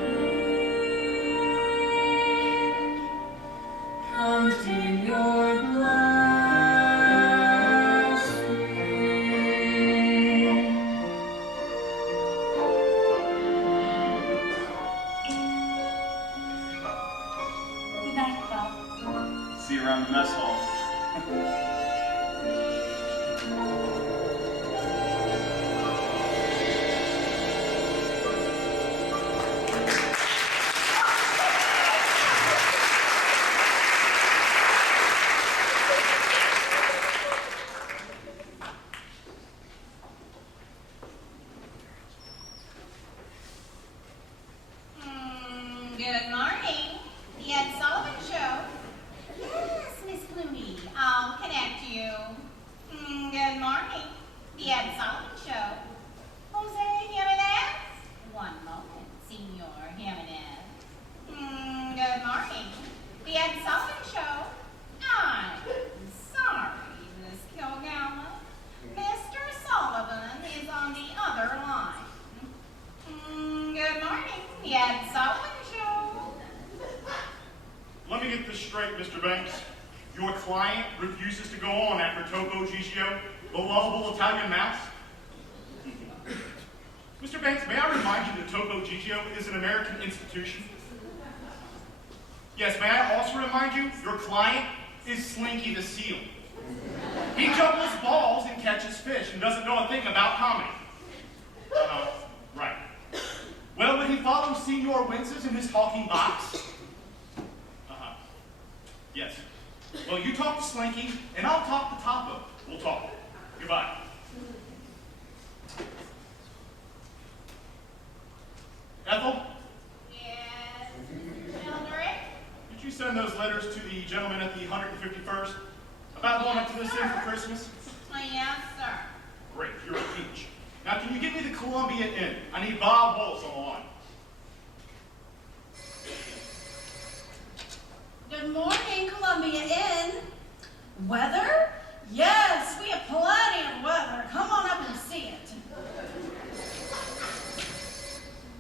Counting your blessings. Good night, Bob. See you around the mess hall. Good morning. The Ed Sullivan Show. Yes, Miss Clooney. I'll connect you. Good morning. The Ed Sullivan Show. Jose Jimenez. One moment, Senor Jimenez. Good morning. The Ed Sullivan Show. I'm sorry, Miss Kilgalma. Mr. Sullivan is on the other line. Good morning. The Ed Sullivan Show. Let me get this straight, Mr. Banks. Your client refuses to go on after Topo Gigio, the lovable Italian mouse? Mr. Banks, may I remind you that Topo Gigio is an American institution? Yes, may I also remind you, your client is Slinky the Seal. He juggles balls and catches fish and doesn't know a thing about comedy. Right. Well, would he follow Senor Winces in his talking box? Yes. Well, you talk to Slinky, and I'll talk to Topo. We'll talk. Goodbye. Ethel, Yes, Mildred? did you send those letters to the gentleman at the 151st about going up to this inn for Christmas? Yes, sir. Great, you're a peach. Now, can you get me the Columbia Inn? I need Bob Wallace on the line. Good morning, Columbia Inn. Weather? Yes, we have plenty of weather. Come on up and see it.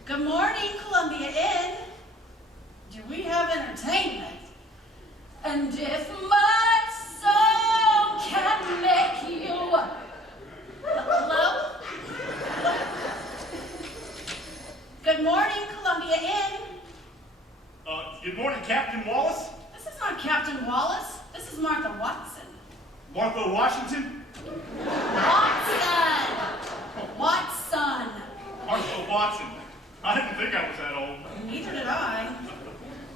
Good morning, Columbia Inn. Do we have entertainment? And if my song can make you... Hello? Good morning, Columbia Inn. Good morning, Captain Wallace. This is not Captain Wallace. This is Martha Watson. Martha Washington. Watson! Watson! Martha Watson. I didn't think I was that old. Neither did I.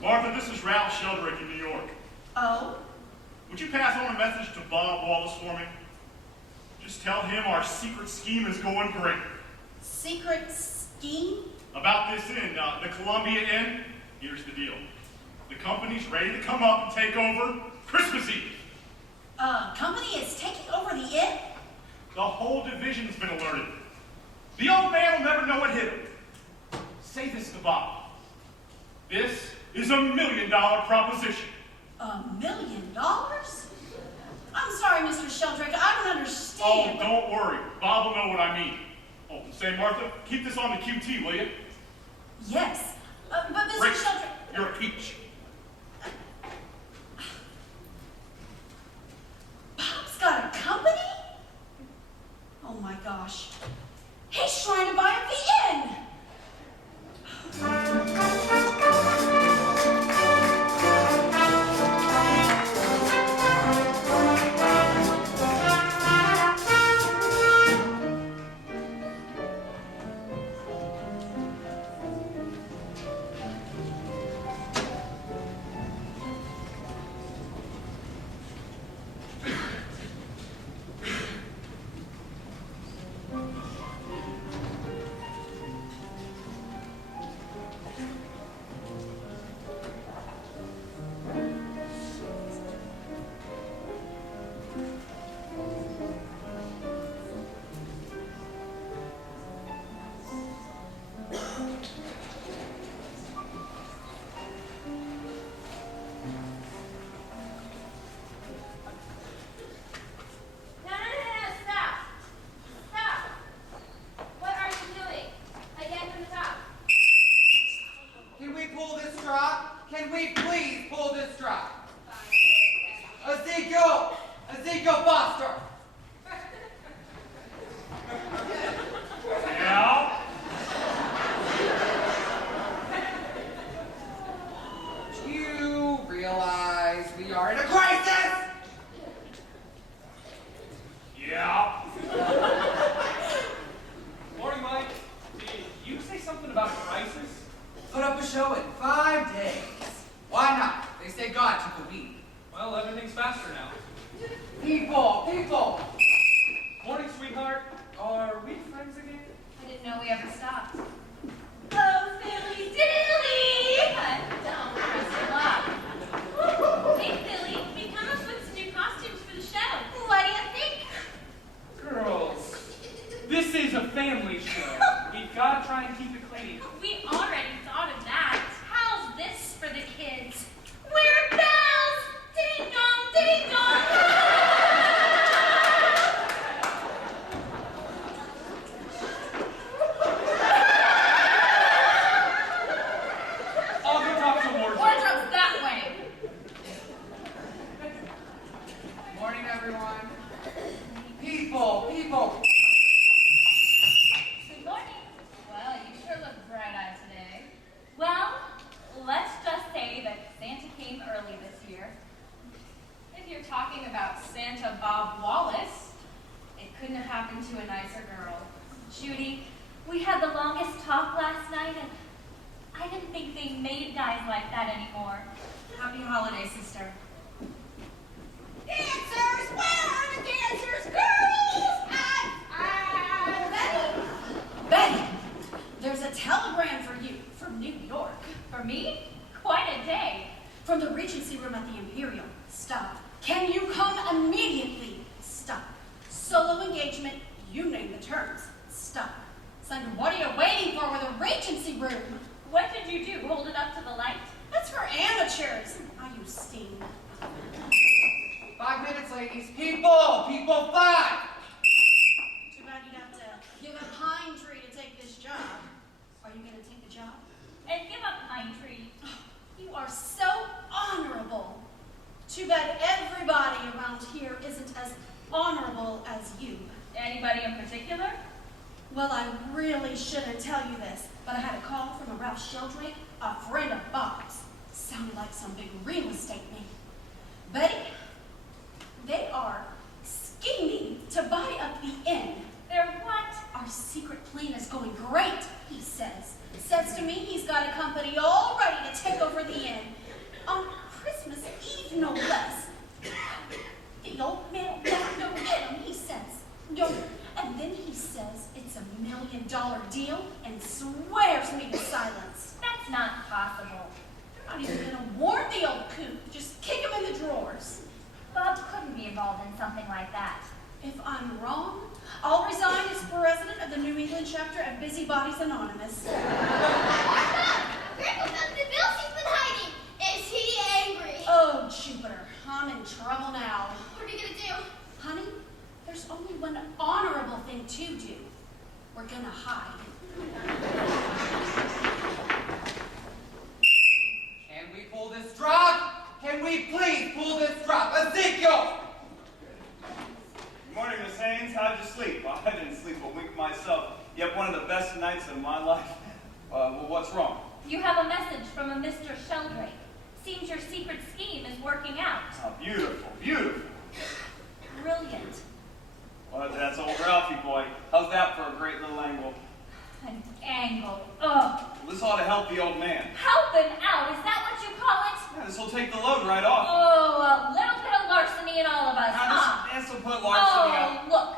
Martha, this is Ralph Sheldrake in New York. Oh? Would you pass on a message to Bob Wallace for me? Just tell him our secret scheme is going great. Secret scheme? About this inn, the Columbia Inn, here's the deal. The company's ready to come up and take over Christmas Eve. Company is taking over the inn? The whole division's been alerted. The old man will never know what hit him. Say this to Bob. This is $1 million proposition. $1 million? I'm sorry, Mr. Sheldrake, I don't Oh, understand. don't worry. Bob will know what I mean. Oh, say, Martha, keep this on the QT, will you? Yes, but Mr. Great. Sheldrake... You're a peach. Bob's got a company? Oh my gosh. He's trying to buy up the inn! something about a crisis? Put up a show in 5 days. Why not? They say God took a week. Well, everything's faster now. People! Morning, sweetheart. Are we friends again? I didn't know we ever stopped. Oh, Philly Dilly! Don't press your luck. Hey, Philly, we come up with some new costumes for the show. What do you think? Girls, this is a family show. We've got to try and keep it clean. We already thought of that. How's this for the kids? We're bells! Ding dong, ding dong! I'll go talk to Wardrobe. Wardrobe's that way. Morning, everyone. People! Good morning. Well, you sure look bright-eyed today. Well, let's just say that Santa came early this year. If you're talking about Santa Bob Wallace, it couldn't have happened to a nicer girl. Judy, we had the longest talk last night, and I didn't think they made guys like that anymore. Happy holiday, sister. Dancers, where are the dancers? Girls! Betty, there's a telegram for you from New York. For me? Quite a day. From the Regency room at the Imperial. Stop. Can you come immediately? Stop. Solo engagement, you name the terms. Stop. Sandra, what are you waiting for with a Regency room? What did you do? Hold it up to the light? That's for amateurs. I use steam. 5 minutes, ladies. People! 5! Too bad you'd have to give a pine tree to take this job. Are you going to take the job? And give up Pine Tree. You are so honorable. Too bad everybody around here isn't as honorable as you. Anybody in particular? Well, I really shouldn't tell you this, but I had a call from a Ralph Sheldrake, a friend of Bob's. Sounded like some big real estate name. Betty, they are scheming to buy up the inn. They're what? Our secret plan is going great, he says. Says to me he's got a company all ready to take over the inn. On Christmas Eve, no less. The old man will not go get him, he says. No. And then he says it's $1 million deal and swears me to silence. That's not possible. They're not even going to warn the old coot. Just kick him in the drawers. Bob couldn't be involved in something like that. If I'm wrong, I'll resign as president of the New England chapter of Busybodies Anonymous. Grandpa found the bills he's been hiding. Is he angry? Oh, Jupiter, I'm in trouble now. What are we gonna do? Honey, there's only one honorable thing to do. We're gonna hide. Can we pull this drop? Can we please pull this drop? Ezekiel! Good morning, Miss Haynes. How'd you sleep? Well, I didn't sleep a wink myself. Yet one of the best nights of my life. Well, what's wrong? You have a message from a Mr. Sheldrake. Seems your secret scheme is working out. Oh, beautiful, beautiful. Brilliant. Well, that's old Ralphie boy. How's that for a great little angle? An angle. Ugh. Well, this ought to help the old man. Help him out. Is that what you call it? Yeah, this will take the load right off. Oh, a little bit of larceny in all of us, huh? This will put larceny out. Oh, look.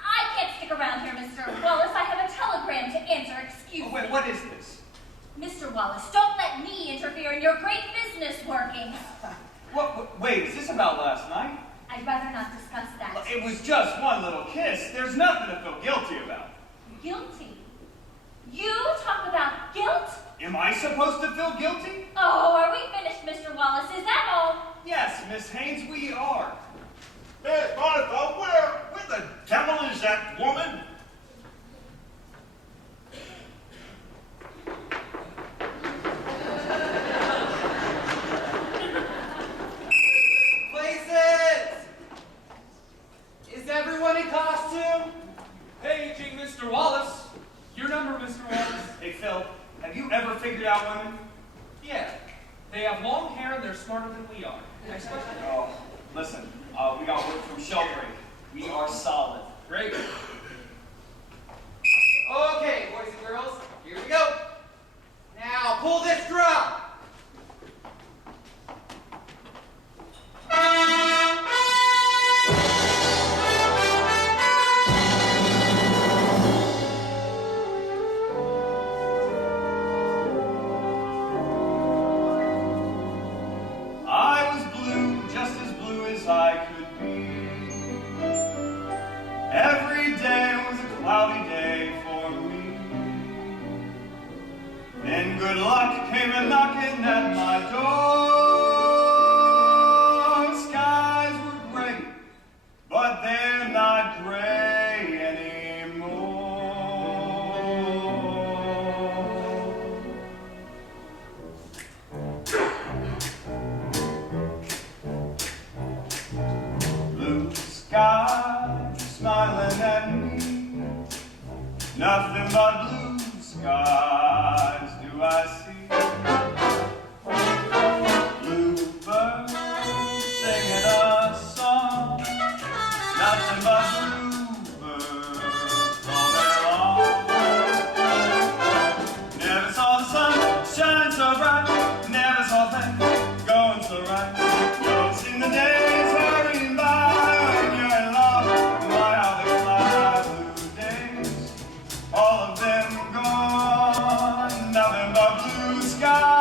I can't stick around here, Mr. Wallace. I have a telegram to answer. Excuse Oh, wait, me. what is this? Mr. Wallace, don't let me interfere in your great business workings. Wait, is this about last night? I'd rather not discuss that. It was just one little kiss. There's nothing to feel guilty about. Guilty? You talk about guilt? Am I supposed to feel guilty? Oh, are we finished, Mr. Wallace? Is that all? Yes, Miss Haynes, we are. Hey, Martha, where the devil is that woman? Places! Is everyone in costume? Paging Mr. Wallace. Your number, Mr. Wallace. Hey, Phil, have you ever figured out women? Yeah. They have long hair and they're smarter than we are. Next question. Oh, listen, we got word from Sheldrake. We are solid. Great. Okay, boys and girls, here's we go. Now pull this drum. I was blue, just as blue as I could be. Every day was a cloudy day for me. Then good luck came a knocking at my door. Skies were gray, but they're not gray anymore. Blue sky smiling at me. Nothing but blue skies do I see. Bluebirds singing a song. Nothing but bluebirds all day long. Never saw the sun shine so bright. Never saw things going so right. Don't seem the days hurrying by when you're in love. Why how they fly, blue days, all of them gone. Nothing but blue skies.